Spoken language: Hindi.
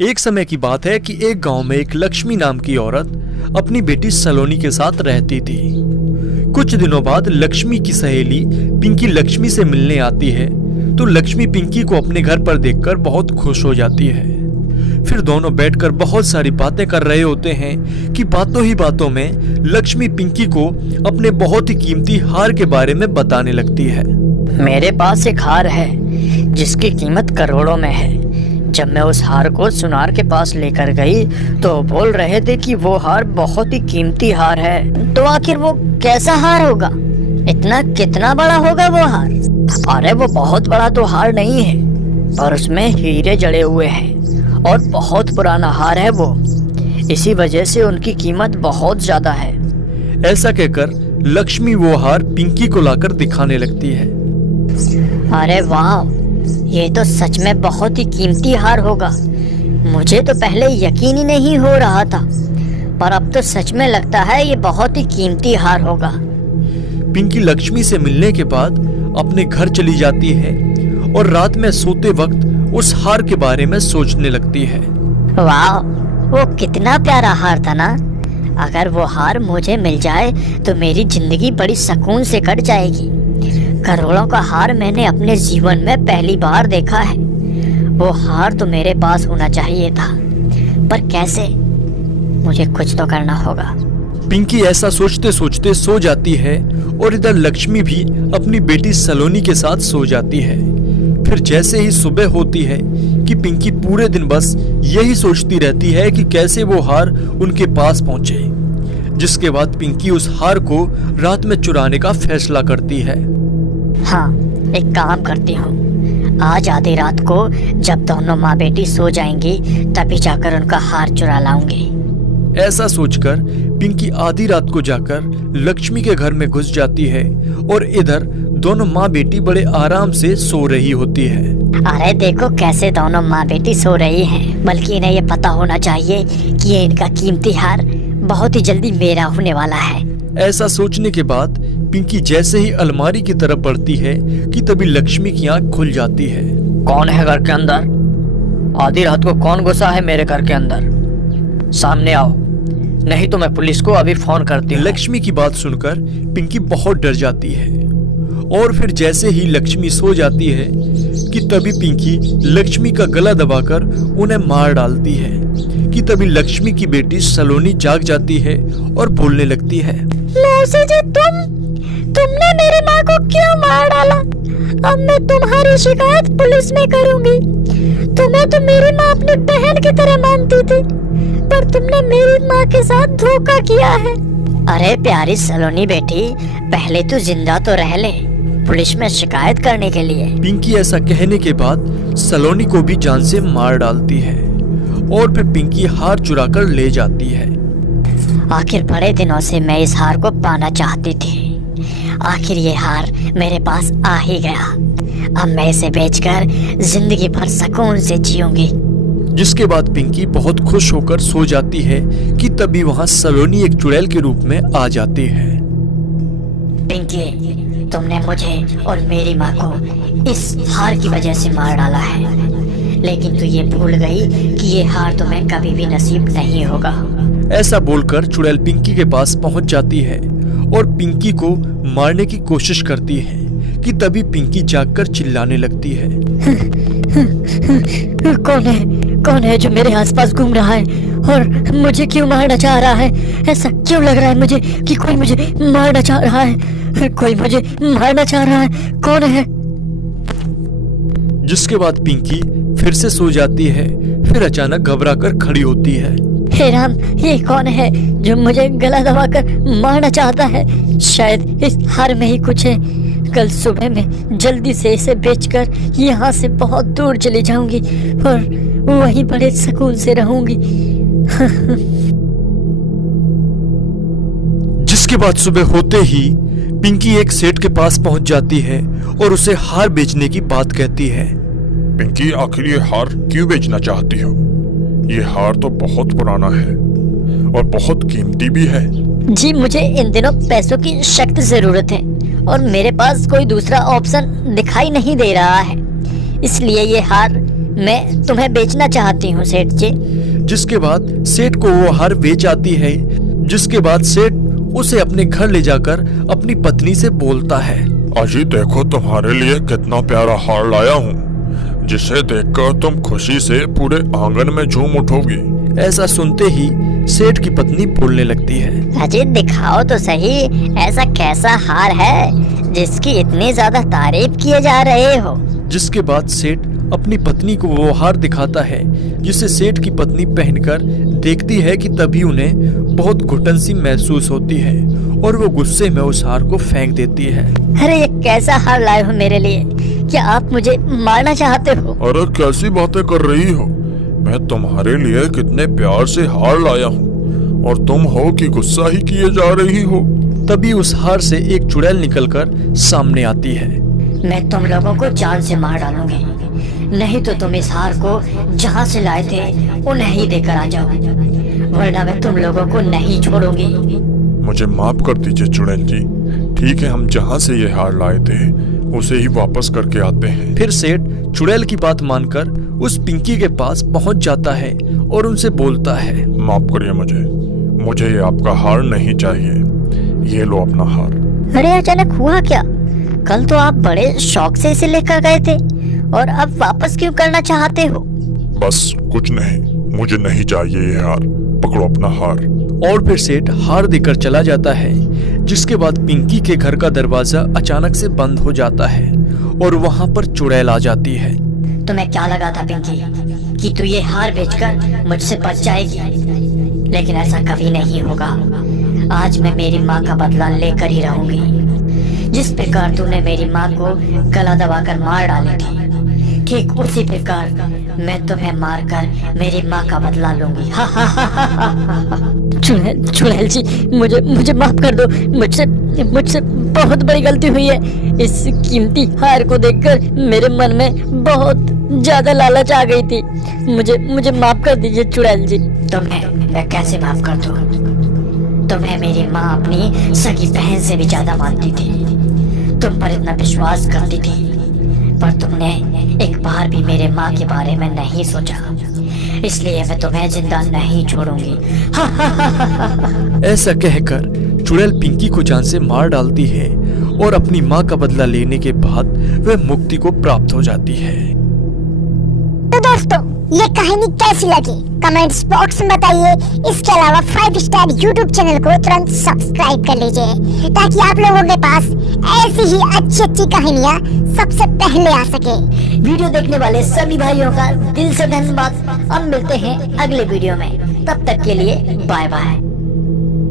एक समय की बात है कि एक गांव में एक लक्ष्मी नाम की औरत अपनी बेटी सलोनी के साथ रहती थी। कुछ दिनों बाद लक्ष्मी की सहेली पिंकी लक्ष्मी से मिलने आती है तो लक्ष्मी पिंकी को अपने घर पर देखकर बहुत खुश हो जाती है। फिर दोनों बैठकर बहुत सारी बातें कर रहे होते हैं कि बातों ही बातों में लक्ष्मी पिंकी को अपने बहुत ही कीमती हार के बारे में बताने लगती है। मेरे पास एक हार है जिसकी कीमत करोड़ों में है। जब मैं उस हार को सुनार के पास लेकर गई तो बोल रहे थे कि वो हार बहुत ही कीमती हार है। तो आखिर वो कैसा हार होगा? इतना कितना बड़ा होगा वो हार? अरे वो बहुत बड़ा तो हार नहीं है, पर उसमें हीरे जड़े हुए हैं और बहुत पुराना हार है वो। इसी वजह से उनकी कीमत बहुत ज्यादा है। ऐसा कहकर लक्ष्मी वो हार पिंकी को लाकर दिखाने लगती है। अरे वाह, ये तो सच में बहुत ही कीमती हार होगा। मुझे तो पहले यकीन ही नहीं हो रहा था, पर अब तो सच में लगता है ये बहुत ही कीमती हार होगा। पिंकी लक्ष्मी से मिलने के बाद अपने घर चली जाती है और रात में सोते वक्त उस हार के बारे में सोचने लगती है। वाह, वो कितना प्यारा हार था ना। अगर वो हार मुझे मिल जाए तो मेरी जिंदगी बड़ी सुकून से कट जाएगी। करोड़ों का हार मैंने अपने जीवन में पहली बार देखा है। वो हार तो मेरे पास होना चाहिए था, पर कैसे? मुझे कुछ तो करना होगा। पिंकी ऐसा सोचते सोचते सो जाती है और इधर लक्ष्मी भी अपनी बेटी सलोनी के साथ सो जाती है। फिर जैसे ही सुबह होती है कि पिंकी पूरे दिन बस यही सोचती रहती है कि कैसे वो हार उनके पास पहुंचे। जिसके बाद पिंकी उस हार को रात में चुराने का फैसला करती है। हाँ, एक काम करती हूँ। आज आधी रात को जब दोनों माँ बेटी सो जाएंगी तभी जाकर उनका हार चुरा लाऊंगी। ऐसा सोचकर पिंकी आधी रात को जाकर लक्ष्मी के घर में घुस जाती है और इधर दोनों माँ बेटी बड़े आराम से सो रही होती है। अरे देखो कैसे दोनों माँ बेटी सो रही हैं। बल्कि इन्हें ये पता होना चाहिए कि ये इनका कीमती हार बहुत ही जल्दी मेरा होने वाला है। ऐसा सोचने के बाद पिंकी जैसे ही अलमारी की तरफ बढ़ती है कि तभी लक्ष्मी की आंख खुल जाती है। कौन है घर के अंदर? आधी रात को कौन घुसा है मेरे घर के अंदर? सामने आओ, नहीं तो मैं पुलिस को अभी फोन करती हूँ। लक्ष्मी की बात सुनकर पिंकी बहुत डर जाती है और फिर जैसे ही लक्ष्मी सो जाती है कि तभी पिंकी लक्ष्मी का गला दबाकर उन्हें मार डालती है कि तभी लक्ष्मी की बेटी सलोनी जाग जाती है और बोलने लगती है। मौसी जी, तुमने मेरी माँ को क्यों मार डाला? अब मैं तुम्हारी शिकायत पुलिस में करूंगी। तुम्हें तो मेरी माँ अपनी बहन की तरह मानती थी, पर तुमने मेरी माँ के साथ धोखा किया है। अरे प्यारी सलोनी बेटी, पहले तू जिंदा तो रह ले पुलिस में शिकायत करने के लिए। पिंकी ऐसा कहने के बाद सलोनी को भी जान से मार डालती है और फिर पिंकी हार चुरा कर ले जाती है। आखिर बड़े दिनों से मैं इस हार को पाना चाहती थी। आखिर ये हार मेरे पास आ ही गया। अब मैं इसे बेचकर जिंदगी भर सुकून से जीऊंगी। जिसके बाद पिंकी बहुत खुश होकर सो जाती है कि तभी वहाँ सलोनी एक चुड़ैल के रूप में आ जाती है। पिंकी, तुमने मुझे और मेरी माँ को इस हार की वजह से मार डाला है, लेकिन तू ये भूल गई कि ये हार तुम्हें कभी भी नसीब नहीं होगा। ऐसा बोलकर चुड़ैल पिंकी के पास पहुंच जाती है और पिंकी को मारने की कोशिश करती है कि तभी पिंकी जागकर चिल्लाने लगती है। कौन है जो मेरे आसपास घूम रहा है और मुझे क्यों मारना चाह रहा है? ऐसा क्यों लग रहा है मुझे कि कोई मुझे मारना चाह रहा है? कोई मुझे मारना चाह रहा है। कौन है? जिसके बाद पिंकी फिर से सो जाती है, फिर अचानक घबराकर खड़ी होती है। हे राम, ये कौन है जो मुझे गला दबाकर मारना चाहता है? शायद इस हार में ही कुछ है। कल सुबह में जल्दी से इसे बेचकर यहाँ से बहुत दूर चली जाऊंगी और वहीं बड़े सुकून से रहूंगी। जिसके बाद सुबह होते ही पिंकी एक सेठ के पास पहुंच जाती है और उसे हार बेचने की बात कहती है। पिंकी, आखिर ये हार क्यों बेचना चाहती हो? ये हार तो बहुत पुराना है और बहुत कीमती भी है। जी, मुझे इन दिनों पैसों की सख्त जरूरत है और मेरे पास कोई दूसरा ऑप्शन दिखाई नहीं दे रहा है, इसलिए ये हार मैं तुम्हें बेचना चाहती हूँ सेठ जी। जिसके बाद सेठ को वो हार बेच आती है। जिसके बाद सेठ उसे अपने घर ले जाकर अपनी पत्नी से बोलता है, अजी देखो तुम्हारे लिए कितना प्यारा हार लाया हूँ, जिसे देखकर तुम खुशी से पूरे आंगन में झूम उठोगी। ऐसा सुनते ही सेठ की पत्नी बोलने लगती है, अजी दिखाओ तो सही, ऐसा कैसा हार है जिसकी इतनी ज्यादा तारीफ किए जा रहे हो। जिसके बाद सेठ अपनी पत्नी को वो हार दिखाता है, जिसे सेठ की पत्नी पहनकर देखती है कि तभी उन्हें बहुत घुटन सी महसूस होती है और वो गुस्से में उस हार को फेंक देती है। अरे ये कैसा हार लाए हो मेरे लिए? क्या आप मुझे मारना चाहते हो? अरे कैसी बातें कर रही हो, मैं तुम्हारे लिए कितने प्यार से हार लाया हूँ और तुम हो कि गुस्सा ही किए जा रही हो। तभी उस हार से एक चुड़ैल निकलकर सामने आती है। मैं तुम लोगों को जान से मार डालूंगी, नहीं तो तुम इस हार को जहाँ से लाए थे उन्हें ही देकर आ जाओ, वरना मैं तुम लोगों को नहीं छोड़ूंगी। मुझे माफ कर दीजिए चुड़ैल जी, ठीक है हम जहाँ से ये हार लाए थे उसे ही वापस करके आते हैं। फिर सेठ चुड़ैल की बात मानकर उस पिंकी के पास पहुंच जाता है और उनसे बोलता है, माफ करिए मुझे ये आपका हार नहीं चाहिए, ये लो अपना हार। अरे अचानक हुआ क्या? कल तो आप बड़े शौक से इसे लेकर गए थे और अब वापस क्यों करना चाहते हो? बस कुछ नहीं, मुझे नहीं चाहिए ये हार, पकड़ो अपना हार। और फिर सेठ हार देकर चला जाता है। जिसके बाद पिंकी के घर का दरवाजा अचानक से बंद हो जाता है और वहाँ पर चुड़ैल आ जाती है। तुम्हें क्या लगा था पिंकी कि तू ये हार बेचकर मुझसे बच जाएगी, लेकिन ऐसा कभी नहीं होगा। आज मैं मेरी माँ का बदला लेकर ही रहूंगी। जिस प्रकार तूने मेरी माँ को गला दबाकर मार डाली थी, ठीक उसी प्रकार मैं तुम्हें मारकर मेरी माँ का बदला लूंगी। चुड़ैल जी, मुझे माफ कर दो, मुझसे बहुत बड़ी गलती हुई है। इस कीमती हार को देखकर मेरे मन में बहुत ज्यादा लालच आ गई थी। मुझे माफ कर दीजिए चुड़ैल जी। तुम्हें मैं कैसे माफ कर दूं? तुम्हें मेरी माँ अपनी सगी बहन से भी ज्यादा मानती थी, तुम पर इतना विश्वास करती थी, पर तुमने एक बार भी मेरे माँ के बारे में नहीं सोचा, इसलिए मैं तुम्हें जिंदा नहीं छोड़ूंगी। ऐसा कहकर चुड़ैल पिंकी को जान से मार डालती है और अपनी माँ का बदला लेने के बाद वह मुक्ति को प्राप्त हो जाती है। तो दोस्तों ये कहानी कैसी लगी कमेंट्स बॉक्स में बताइए। इसके अलावा 5 स्टार यूट्यूब चैनल को तुरंत सब्सक्राइब कर लीजिए ताकि आप लोगों के पास ऐसी ही अच्छी कहानियाँ सबसे पहले आ सके। वीडियो देखने वाले सभी भाइयों का दिल से धन्यवाद। अब मिलते हैं अगले वीडियो में, तब तक के लिए बाय बाय।